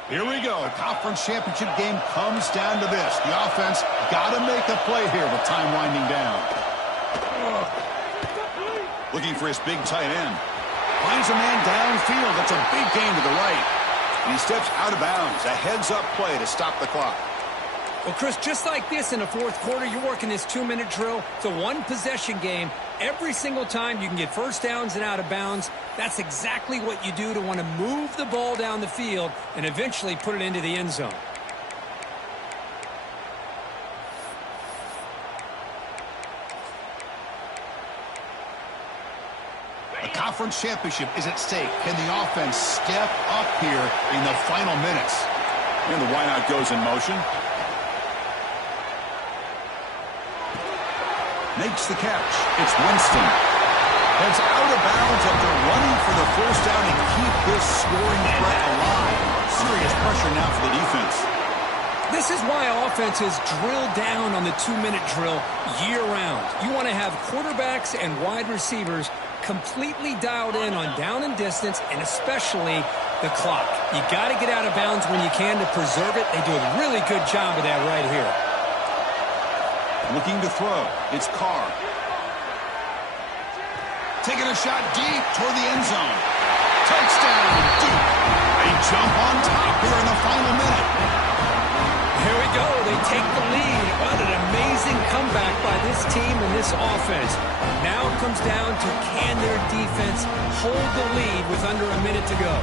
Here we go. Conference championship game comes down to this. The offense got to make a play here with time winding down. Looking for his big tight end. Finds a man downfield. That's a big gain to the right. And he steps out of bounds. A heads-up play to stop the clock. Well, Chris, just like this in the 4th quarter, you're working this 2-minute drill. It's a one-possession game. Every single time you can get first downs and out of bounds, that's exactly what you do to want to move the ball down the field and eventually put it into the end zone. A conference championship is at stake. Can the offense step up here in the final minutes? And the wideout goes in motion. Makes the catch. It's Winston. Heads out of bounds after running for the first down and keep this scoring threat alive. Serious pressure now for the defense. This is why offenses drill down on the 2-minute drill year-round. You want to have quarterbacks and wide receivers completely dialed in on down and distance, and especially the clock. You got to get out of bounds when you can to preserve it. They do a really good job of that right here. Looking to throw. It's Carr. Taking a shot deep toward the end zone. Touchdown deep. They jump on top here in the final minute. Here we go. They take the lead. What an amazing comeback by this team and this offense. Now it comes down to can their defense hold the lead with under a minute to go.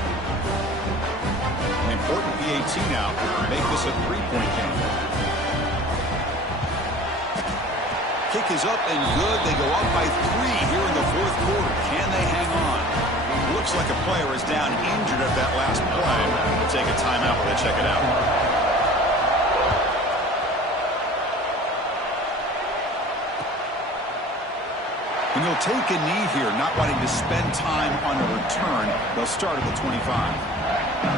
An important PAT now to make this a 3-point game. Kick is up and good. They go up by 3 here in the 4th quarter. Can they hang on? Looks like a player is down injured at that last play. We'll take a timeout while they check it out. And they'll take a knee here, not wanting to spend time on a return. They'll start at the 25.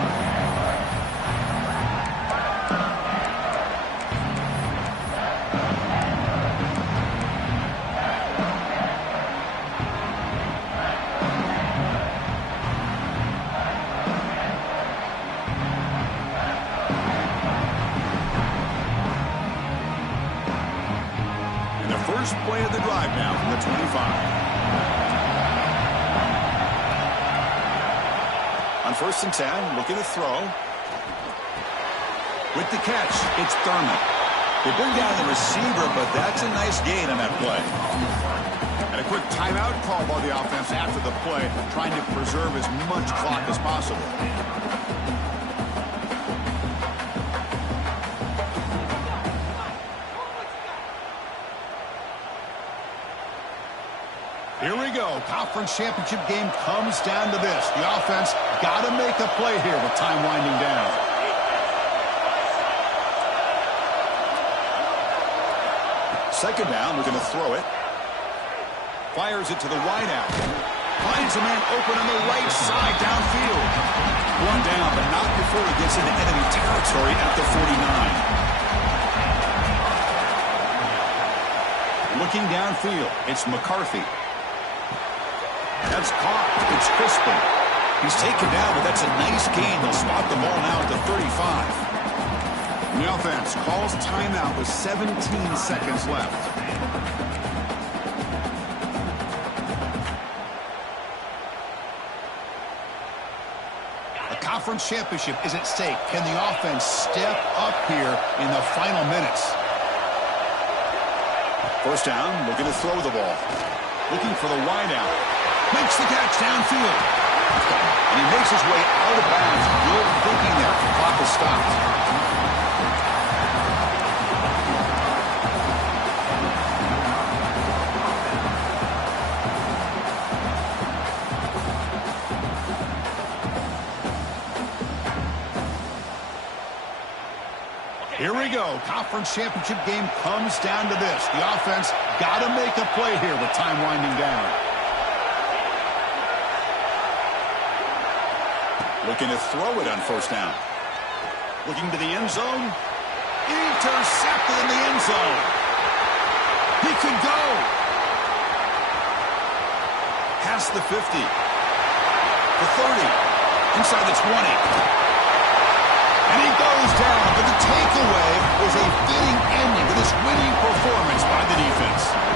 First play of the drive now from the 25. On 1st and 10, looking to throw. With the catch, it's Thurman. They bring down the receiver, but that's a nice gain on that play. And a quick timeout call by the offense after the play, trying to preserve as much clock as possible. Here we go. Conference championship game comes down to this. The offense got to make a play here with time winding down. Second down, we're going to throw it. Fires it to the wideout. Finds a man open on the right side downfield. One down, but not before he gets into enemy territory at the 49. Looking downfield, it's McCarthy. That's caught. It's Crispin. He's taken down, but that's a nice gain. They'll spot the ball now at the 35. The offense calls timeout with 17 seconds left. A conference championship is at stake. Can the offense step up here in the final minutes? First down, looking to throw the ball. Looking for the wideout. Makes the catch downfield. And he makes his way out of bounds. Good thinking there. The clock is stopped. Here we go. Conference championship game comes down to this. The offense got to make a play here with time winding down. Looking to throw it on first down. Looking to the end zone. Intercepted in the end zone. He could go. Past the 50. The 30. Inside the 20. And he goes down, but the takeaway is a fitting ending to this winning performance by the defense.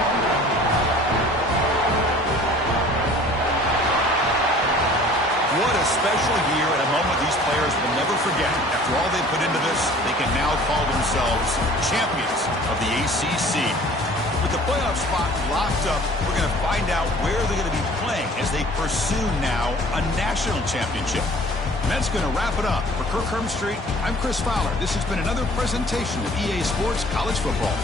What a special year and a moment these players will never forget. After all they put into this, they can now call themselves champions of the ACC. With the playoff spot locked up, we're going to find out where they're going to be playing as they pursue now a national championship. And that's going to wrap it up. For Kirk Herbstreit, I'm Chris Fowler. This has been another presentation of EA Sports College Football.